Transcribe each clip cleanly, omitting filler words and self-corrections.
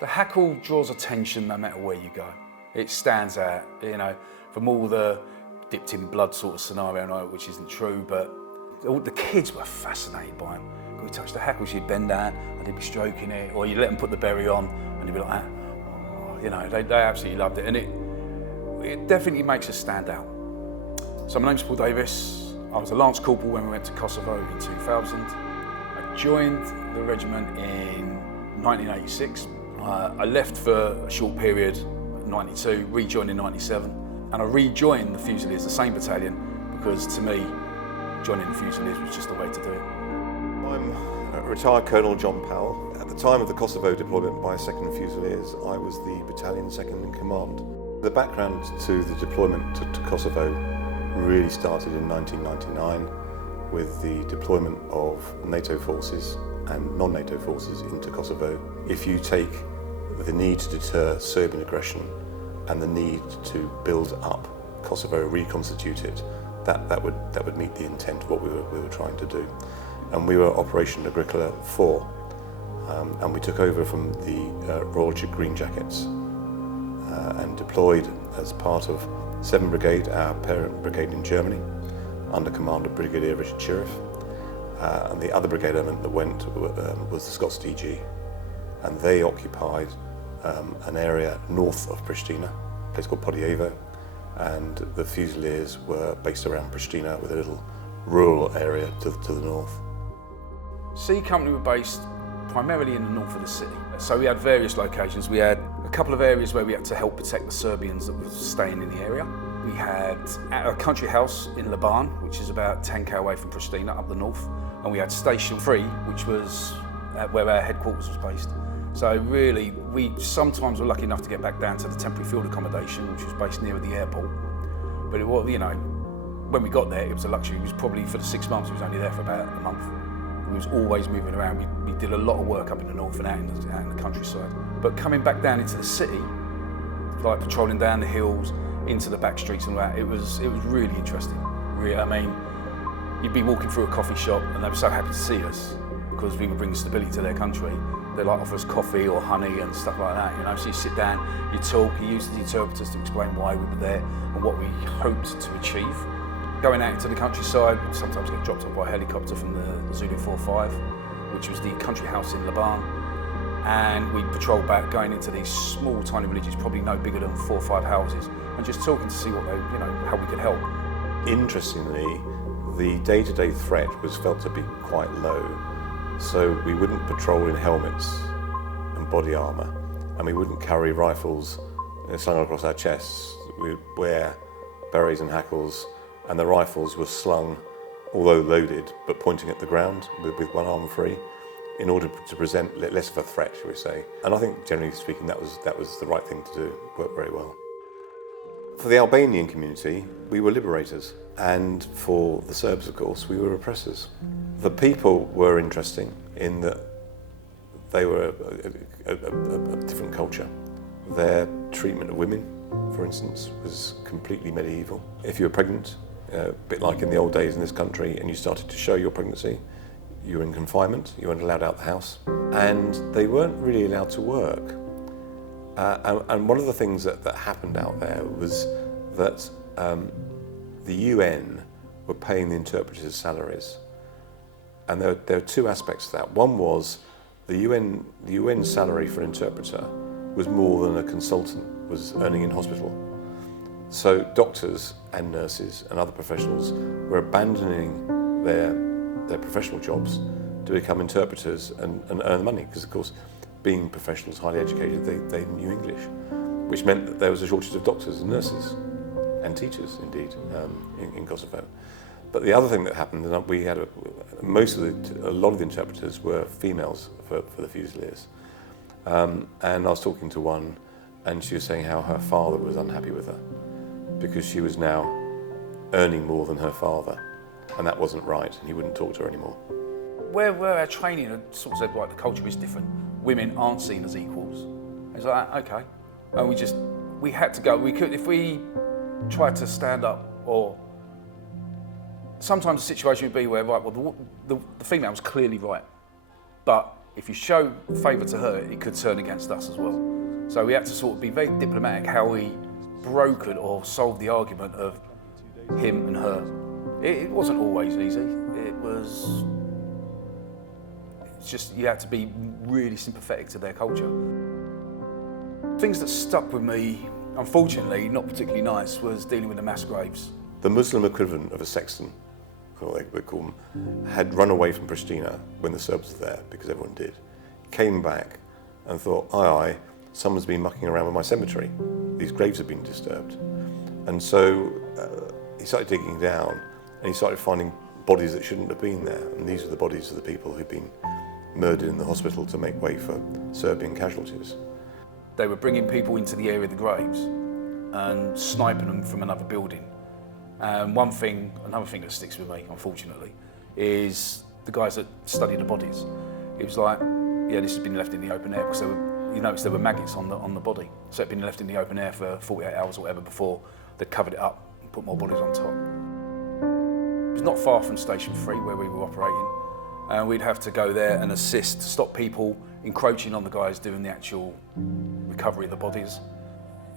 The hackle draws attention no matter where you go. It stands out, you know, from all the dipped in blood sort of scenario, which isn't true, but all the kids were fascinated by them. When we touched the hackles, you'd bend down and they'd be stroking it, or you'd let them put the berry on and they'd be like that. Oh, you know, they absolutely loved it, and it definitely makes us stand out. So my name's Paul Davis. I was a Lance Corporal when we went to Kosovo in 2000. I joined the regiment in 1986. I left for a short period, 92, rejoined in 97, and I rejoined the Fusiliers, the same battalion, because to me, joining the Fusiliers was just the way to do it. I'm retired Colonel John Powell. At the time of the Kosovo deployment by 2nd Fusiliers, I was the battalion second in command. The background to the deployment to Kosovo really started in 1999 with the deployment of NATO forces and non-NATO forces into Kosovo. If you take the need to deter Serbian aggression and the need to build up Kosovo, reconstitute it, that would meet the intent of what we were trying to do. And we were Operation Agricola 4, and we took over from the Royal Green Jackets and deployed as part of 7th Brigade, our parent brigade in Germany, under command of Brigadier Richard Sheriff. And the other brigade element that went was the Scots DG, and they occupied an area north of Pristina, a place called Podievo, and the Fusiliers were based around Pristina with a little rural area to the north. C Company were based primarily in the north of the city. So we had various locations. We had a couple of areas where we had to help protect the Serbians that were staying in the area. We had a country house in Laban, which is about 10k away from Pristina, up the north. And we had Station 3, which was where our headquarters was based. So really, we sometimes were lucky enough to get back down to the temporary field accommodation, which was based near the airport. But it was, you know, when we got there, it was a luxury. It was probably, for the 6 months, we was only there for about a month. We was always moving around. We did a lot of work up in the north and out in the countryside. But coming back down into the city, like patrolling down the hills, into the back streets and that, it was really interesting. Really, I mean, you'd be walking through a coffee shop and they were so happy to see us because we were bringing stability to their country. They like offer us coffee or honey and stuff like that, you know. So you sit down, you talk, you use the interpreters to explain why we were there and what we hoped to achieve. Going out into the countryside, we'd sometimes get dropped off by a helicopter from the Zulu 45, which was the country house in Laban. And we'd patrol back, going into these small, tiny villages, probably no bigger than 4 or 5 houses, and just talking to see what they, you know, how we could help. Interestingly, the day-to-day threat was felt to be quite low. So we wouldn't patrol in helmets and body armour, and we wouldn't carry rifles slung across our chests. We'd wear berets and hackles, and the rifles were slung, although loaded, but pointing at the ground with one arm free, in order to present less of a threat, shall we say. And I think, generally speaking, that was the right thing to do. Worked very well. For the Albanian community, we were liberators, and for the Serbs, of course, we were oppressors. The people were interesting in that they were a different culture. Their treatment of women, for instance, was completely medieval. If you were pregnant, a bit like in the old days in this country, and you started to show your pregnancy, you were in confinement, you weren't allowed out the house, and they weren't really allowed to work. And one of the things that happened out there was that the UN were paying the interpreters' salaries. And there were 2 aspects to that. One was the UN salary for an interpreter was more than a consultant was earning in hospital. So doctors and nurses and other professionals were abandoning their professional jobs to become interpreters and earn money, because of course, being professionals, highly educated, they knew English, which meant that there was a shortage of doctors and nurses and teachers, indeed, in Kosovo. But the other thing that happened, and we had a lot of the interpreters were females for the Fusiliers. And I was talking to one, and she was saying how her father was unhappy with her because she was now earning more than her father, and that wasn't right, and he wouldn't talk to her anymore. Where our training had sort of said, like, the culture is different. Women aren't seen as equals. It's like, okay. And we had to go. We could, if we tried to stand up, or sometimes the situation would be where, right, well, the female was clearly right, but if you show favour to her, it could turn against us as well. So we had to sort of be very diplomatic how we brokered or solved the argument of him and her. It wasn't always easy. It's just, you had to be really sympathetic to their culture. Things that stuck with me, unfortunately, not particularly nice, was dealing with the mass graves. The Muslim equivalent of a sexton, or they call them, had run away from Pristina when the Serbs were there, because everyone did. Came back and thought, aye, someone's been mucking around with my cemetery. These graves have been disturbed. And so he started digging down and he started finding bodies that shouldn't have been there. And these are the bodies of the people who'd been murdered in the hospital to make way for Serbian casualties. They were bringing people into the area of the graves and sniping them from another building. And another thing that sticks with me, unfortunately, is the guys that study the bodies. It was like, yeah, this has been left in the open air because you noticed there were maggots on the body. So it'd been left in the open air for 48 hours or whatever before they covered it up and put more bodies on top. It was not far from Station 3 where we were operating, and we'd have to go there and assist, stop people encroaching on the guys doing the actual recovery of the bodies.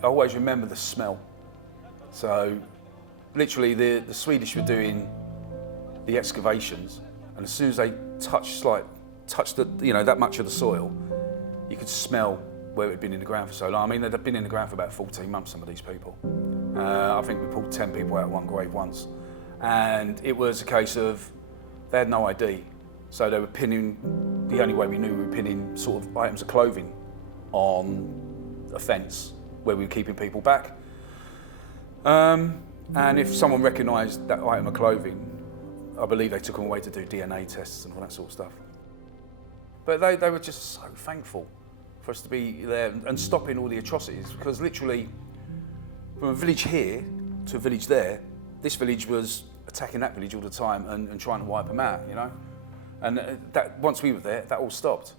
I always remember the smell. So literally the Swedish were doing the excavations, and as soon as they touched that much of the soil, you could smell where it had been in the ground for so long. I mean, they'd been in the ground for about 14 months, some of these people. I think we pulled 10 people out of one grave once. And it was a case of, they had no ID. So they were pinning, the only way we knew, we were pinning sort of items of clothing on a fence where we were keeping people back. And if someone recognised that item of clothing, I believe they took them away to do DNA tests and all that sort of stuff. But they were just so thankful for us to be there and stopping all the atrocities, because literally from a village here to a village there, this village was attacking that village all the time and trying to wipe them out, you know? And that once we were there, that all stopped.